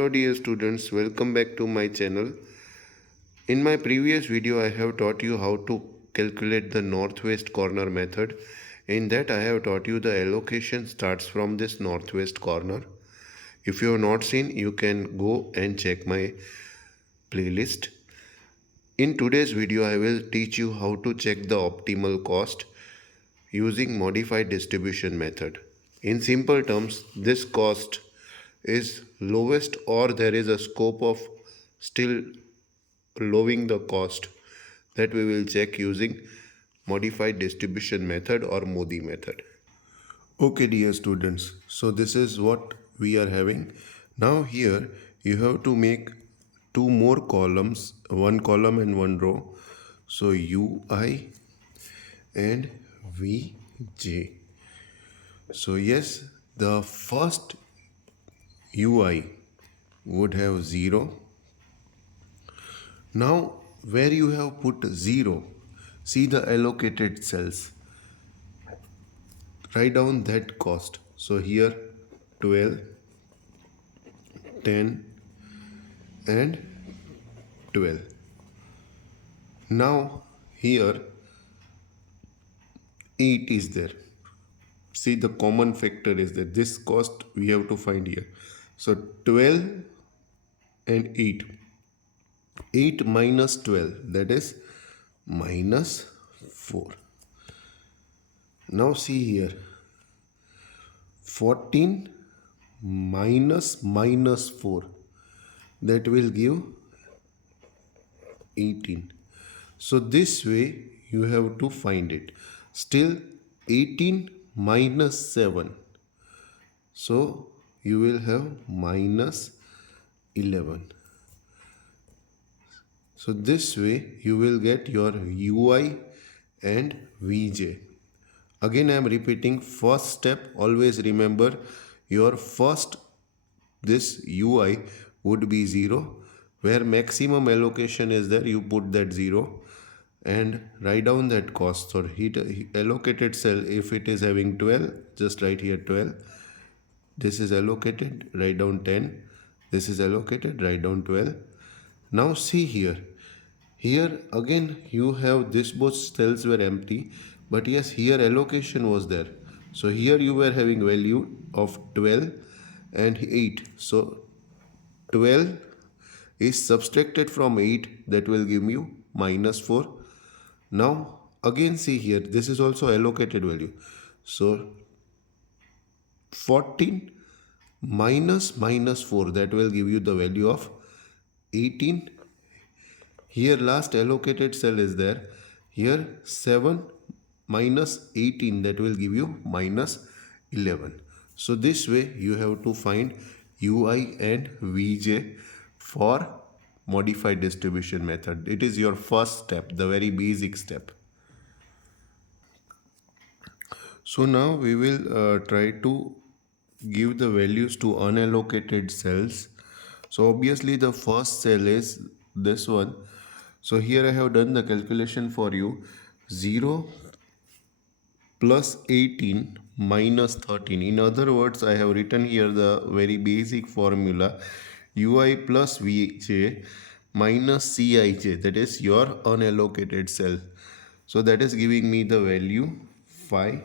Hello dear students, welcome back to my channel. In my previous video I have taught you how to calculate the northwest corner method. In that I have taught you the allocation starts from this northwest corner. If you have not seen, you can go and check my playlist. In today's video I will teach you how to check the optimal cost using modified distribution method. In simple terms, this cost is lowest or there is a scope of still lowering the cost that we will check using modified distribution method or MODI method. Okay dear students, so this is what we are having. Now here you have to make two more columns, one column and one row. So UI and VJ. So yes, the first UI would have 0. Now where you have put 0, see the allocated cells. Write down that cost. So here 12, 10 and 12. Now here 8 is there. See the common factor is there. This cost we have to find here. So 12 and 8. 8 minus 12, that is minus 4. Now see here 14 minus minus 4, that will give 18. So this way you have to find it. Still 18 minus 7, so you will have minus 11. So this way you will get your UI and VJ. Again I am repeating, first step, always remember your first this UI would be 0. Where maximum allocation is there, you put that 0 and write down that cost. So allocated cell, if it is having 12, just write here 12. This is allocated, write down 10. This is allocated, write down 12. Now see here. Here again you have this both cells were empty, but yes, here allocation was there. So here you were having value of 12 and 8. So 12 is subtracted from 8, that will give you minus 4. Now again see here, this is also allocated value. So 14 minus minus 4, that will give you the value of 18. Here last allocated cell is there. Here 7 minus 18, that will give you minus 11. So this way you have to find UI and VJ for modified distribution method. It is your first step, the very basic step. So now we will try to give the values to unallocated cells. So obviously the first cell is this one. So here I have done the calculation for you. 0 plus 18 minus 13. In other words, I have written here the very basic formula. UI plus VJ minus CIJ, that is your unallocated cell. So that is giving me the value 5.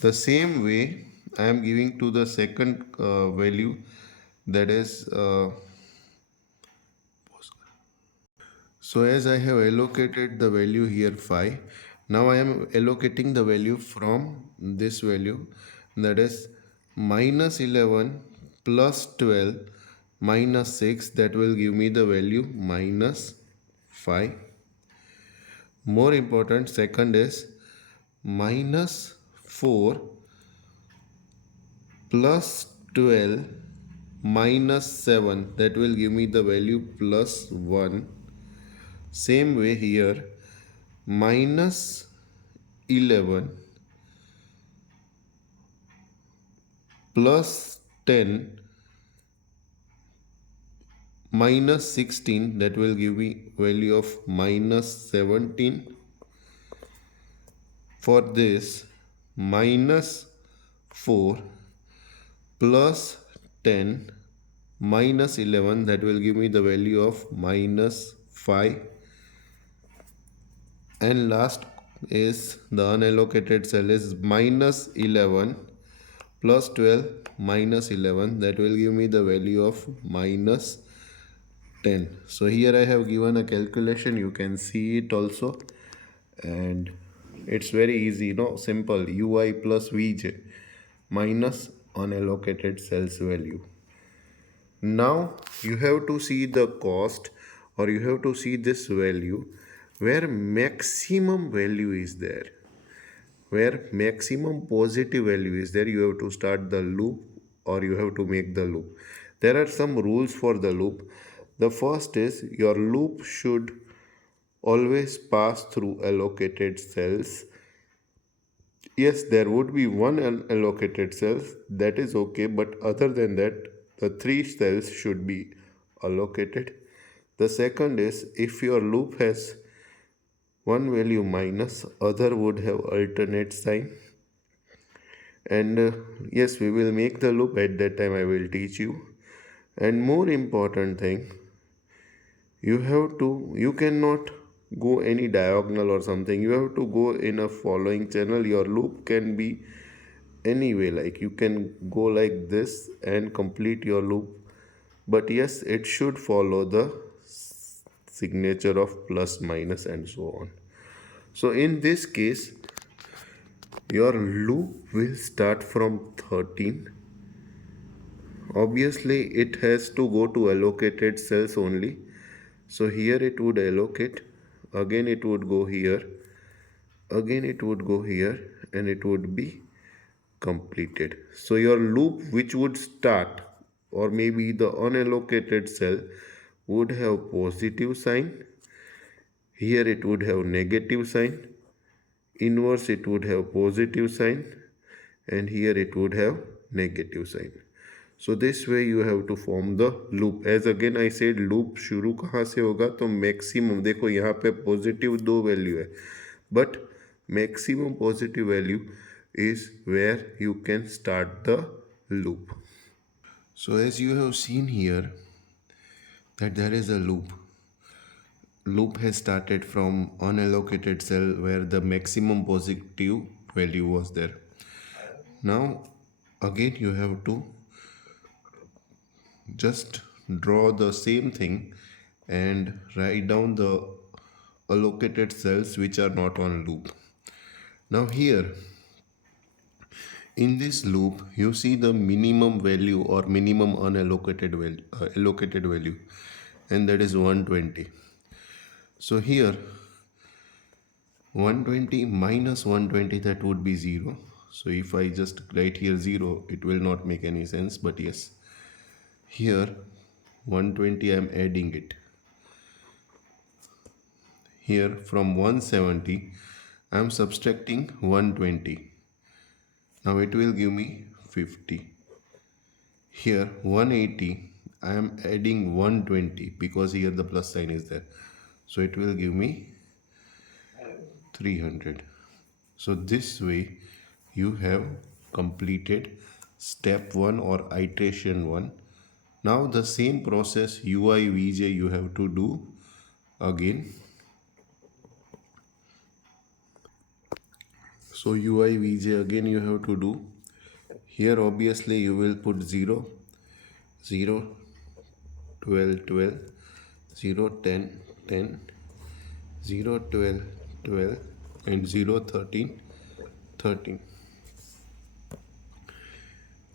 The same way I am giving to the second value, that is so as I have allocated the value here 5, now I am allocating the value from this value, that is minus 11 plus 12 minus 6, that will give me the value minus 5. More important, second is minus 4 plus 12 minus 7, that will give me the value plus 1. Same way here, minus 11 plus 10 minus 16, that will give me value of minus 17. For this, minus 4 plus 10 minus 11, that will give me the value of minus 5, and last is the unallocated cell is minus 11 plus 12 minus 11, that will give me the value of minus 10. So here I have given a calculation, you can see it also, and it's very easy, simple. Ui plus vj minus unallocated cells value. Now you have to see the cost, or you have to see this value where maximum value is there. Where maximum positive value is there, you have to start the loop, or you have to make the loop. There are some rules for the loop. The first is your loop should always pass through allocated cells. Yes, there would be one unallocated cells, that is okay, but other than that, the three cells should be allocated. The second is, if your loop has one value minus, other would have alternate sign. And yes, we will make the loop. At that time I will teach you. And more important thing, you cannot go any diagonal or something. You have to go in a following channel. Your loop can be anyway, like you can go like this and complete your loop, but yes, it should follow the signature of plus, minus, and so on. So in this case, your loop will start from 13. Obviously it has to go to allocated cells only, so here it would allocate, again it would go here, again it would go here, and it would be completed. So your loop which would start, or maybe the unallocated cell, would have positive sign, here it would have negative sign, inverse it would have positive sign, and here it would have negative sign. So this way you have to form the loop. As again I said, loop शुरू कहाँ से होगा, तो maximum देखो यहाँ पे positive दो value है, but maximum positive value is where you can start the loop. So as you have seen here that there is a loop has started from unallocated cell where the maximum positive value was there. Now again you have to just draw the same thing and write down the allocated cells which are not on loop. Now here in this loop you see the minimum value or minimum unallocated value, allocated value, and that is 120. So here 120 minus 120, that would be 0. So if I just write here 0, it will not make any sense, but yes, here 120 I am adding it. Here from 170 I am subtracting 120. Now it will give me 50. Here 180 I am adding 120 because here the plus sign is there. So it will give me 300. So this way you have completed step 1 or iteration 1. Now the same process UI VJ you have to do again. So UI VJ again you have to do. Here obviously you will put 0, 0, 12, 12, 0, 10, 10, 0, 12, 12, and 0, 13, 13.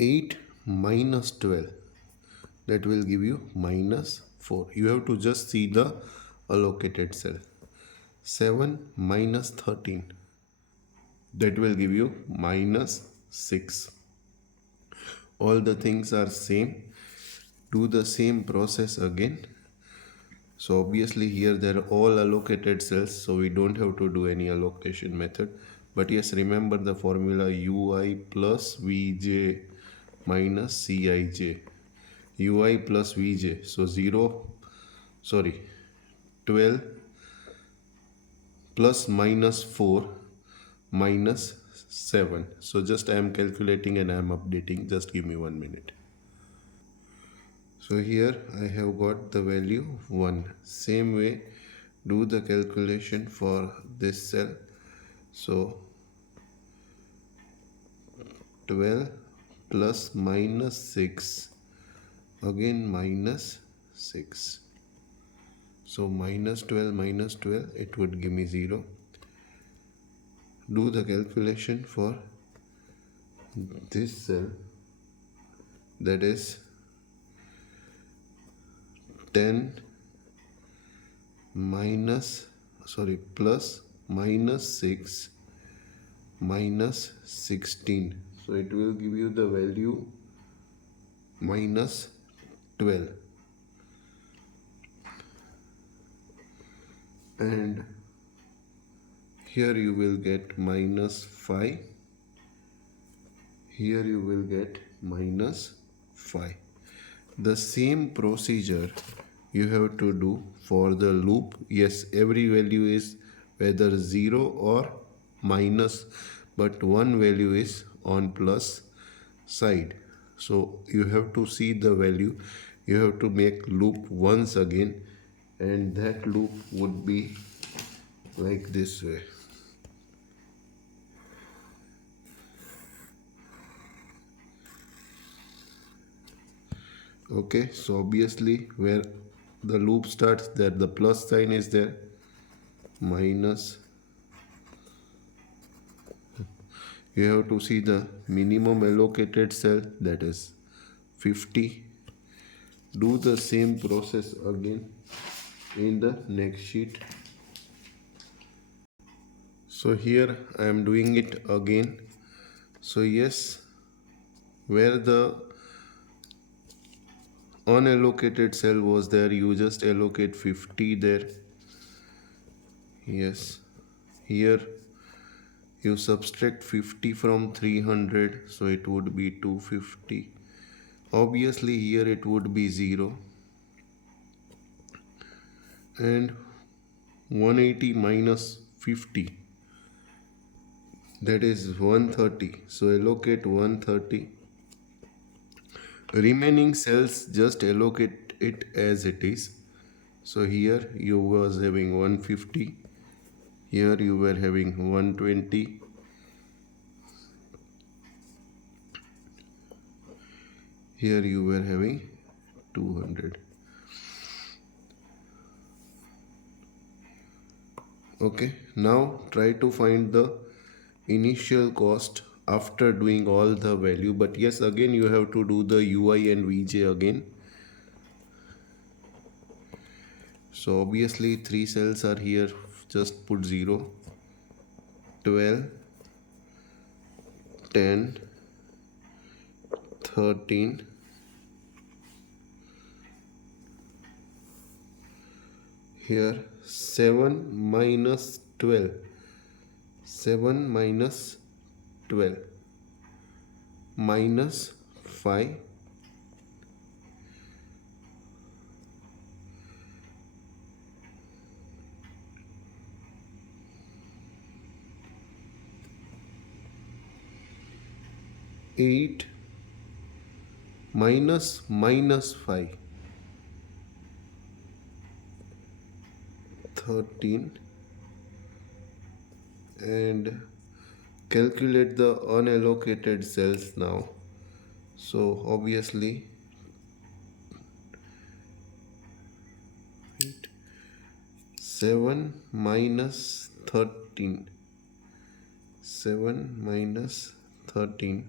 8 minus 12, that will give you minus 4. You have to just see the allocated cell. 7 minus 13, that will give you minus 6. All the things are same. Do the same process again. So obviously here they are all allocated cells, so we don't have to do any allocation method. But yes, remember the formula ui plus vj minus cij. Ui plus vj, so 12 plus minus 4 minus 7. So just I am calculating and I am updating. Just give me 1 minute. So here I have got the value 1. Same way do the calculation for this cell. So 12 plus minus 6, again minus 6. So minus 12, it would give me 0. Do the calculation for this cell, that is 10 plus minus 6 minus 16. So it will give you the value minus 12. And here you will get minus 5. Here you will get minus 5. The same procedure you have to do for the loop. Yes, every value is whether 0 or minus, but one value is on plus side. So you have to see the value. You have to make loop once again, and that loop would be like this way. Okay, so obviously where the loop starts, there the plus sign is there, minus. You have to see the minimum allocated cell, that is 50. Do the same process again in the next sheet. So here I am doing it again. So yes, where the unallocated cell was there, you just allocate 50 there. Yes, here you subtract 50 from 300, so it would be 250. Obviously here it would be 0. And 180 minus 50, that is 130. So allocate 130. Remaining cells just allocate it as it is. So here you was having 150, here you were having 120, here you were having 200. Okay, now try to find the initial cost after doing all the value, but yes, again you have to do the UI and VJ again. So obviously 3 cells are here, just put 0, 12, 10, 13, here 7 minus 12, 7 minus 12, minus 5, 8 minus 5, 13, and calculate the unallocated cells now. So obviously 7 minus 13, 7 minus 13,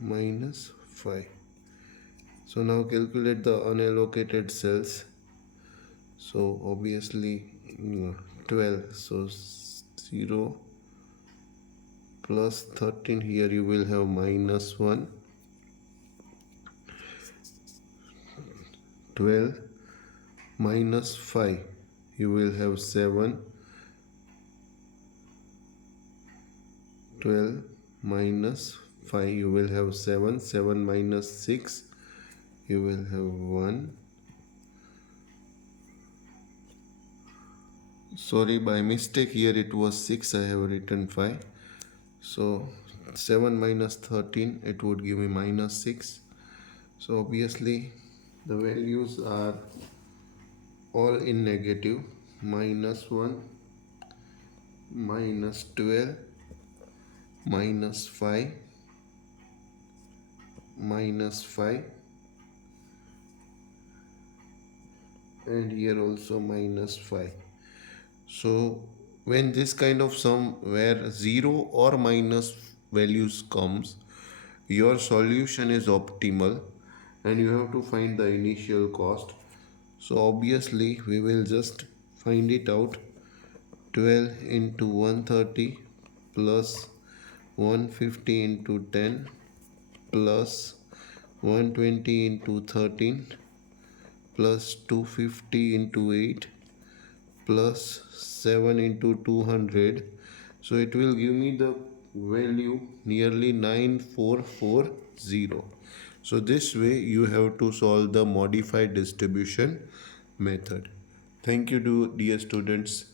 minus 5. So now calculate the unallocated cells. So obviously 12, so 0 plus 13, here you will have minus 1, 12 minus 5, you will have 7, 12 minus 5, you will have 7, 7 minus 6, you will have 1. Sorry, by mistake here it was 6, I have written 5. So 7 minus 13, it would give me minus 6. So obviously the values are all in negative. Minus 1, minus 12, minus 5, minus 5, and here also minus 5. So when this kind of sum where 0 or minus values comes, your solution is optimal and you have to find the initial cost. So obviously we will just find it out. 12 into 130 plus 150 into 10 plus 120 into 13 plus 250 into 8 plus 7 into 200. So it will give me the value nearly 9440. So this way you have to solve the modified distribution method. Thank you, dear students.